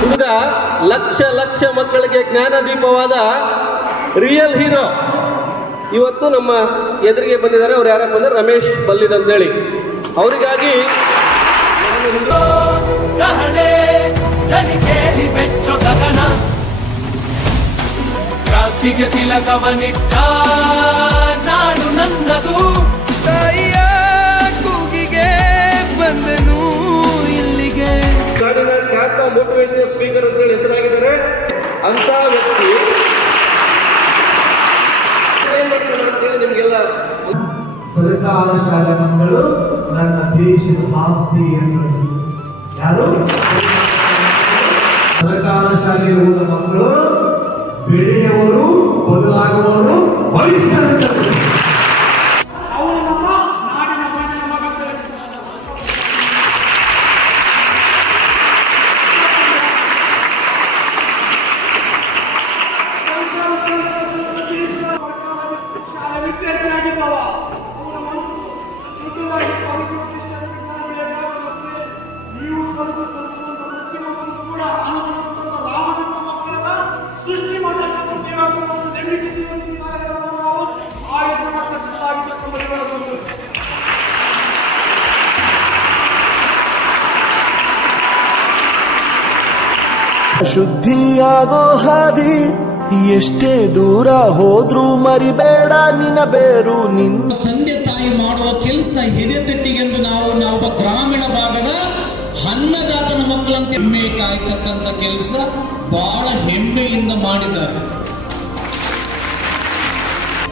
ಹುಡುಗ ಲಕ್ಷ ಲಕ್ಷ ಮಕ್ಕಳಿಗೆ ಜ್ಞಾನದೀಪವಾದ real hero ಇವತ್ತು ನಮ್ಮ ಎದುರಿಗೆ ಬಂದಿದ್ದಾರೆ. ಅವ್ರು ಯಾರಪ್ಪ ಅಂದ್ರೆ ರಮೇಶ್ ಬಲ್ಲಿದ್ ಅಂತೇಳಿ. ಅವರಿಗಾಗಿ ಕ್ರಾಂತಿಗೆ ತಿಲಕವನಿಟ್ಟ ನಾಡು ನನ್ನದು, ತಾಯಿಯ ಕೂಗಿಗೆ ಬಂದನು ಇಲ್ಲಿಗೆ. ನಾಡಿನ ಖ್ಯಾತ ಮೋಟಿವೇಶನಲ್ ಸ್ಪೀಕರ್ ಅಂತ ಹೇಳಿ ಹೆಸರಾಗಿದ್ದಾರೆ. ಅಂತ ವ್ಯಕ್ತಿ ಏನ್ ಮಾಡ್ತಾನೆ ಅಂತೇಳಿ ನಿಮ್ಗೆಲ್ಲ ಸರ್ಕಾರ ಶಾಲೆ ಮಕ್ಕಳು ನನ್ನ ದೇಶದ ಆಸ್ತಿ ಎಂದರು. ಯಾರು? ಸರ್ಕಾರ ಶಾಲೆಗೆ ಹೋದ ಮಕ್ಕಳು ಬೆಳೆಯುವವರು, ಬದಲಾಗುವವರು, ಭವಿಷ್ಯ. ಶುದ್ಧಿಯಾಗೋ ಹಾದಿ ಎಷ್ಟೇ ದೂರ ಹೋದ್ರೂ ಮರಿಬೇಡ ನಿನ್ನ ಬೇರು. ನಿನ್ನ ತಂದೆ ತಾಯಿ ಮಾಡುವ ಕೆಲಸ ಎದೆತಟ್ಟಿಗೆಂದು ನಾವು ಗ್ರಾಮೀಣ ಭಾಗದ ಅನ್ನದಾತನ ಮಕ್ಕಳಂತೆ ಹೆಮ್ಮೆ ಕಾಯ್ತಕ್ಕಂಥ ಕೆಲಸ ಬಹಳ ಹೆಮ್ಮೆಯಿಂದ ಮಾಡಿದ್ದಾರೆ.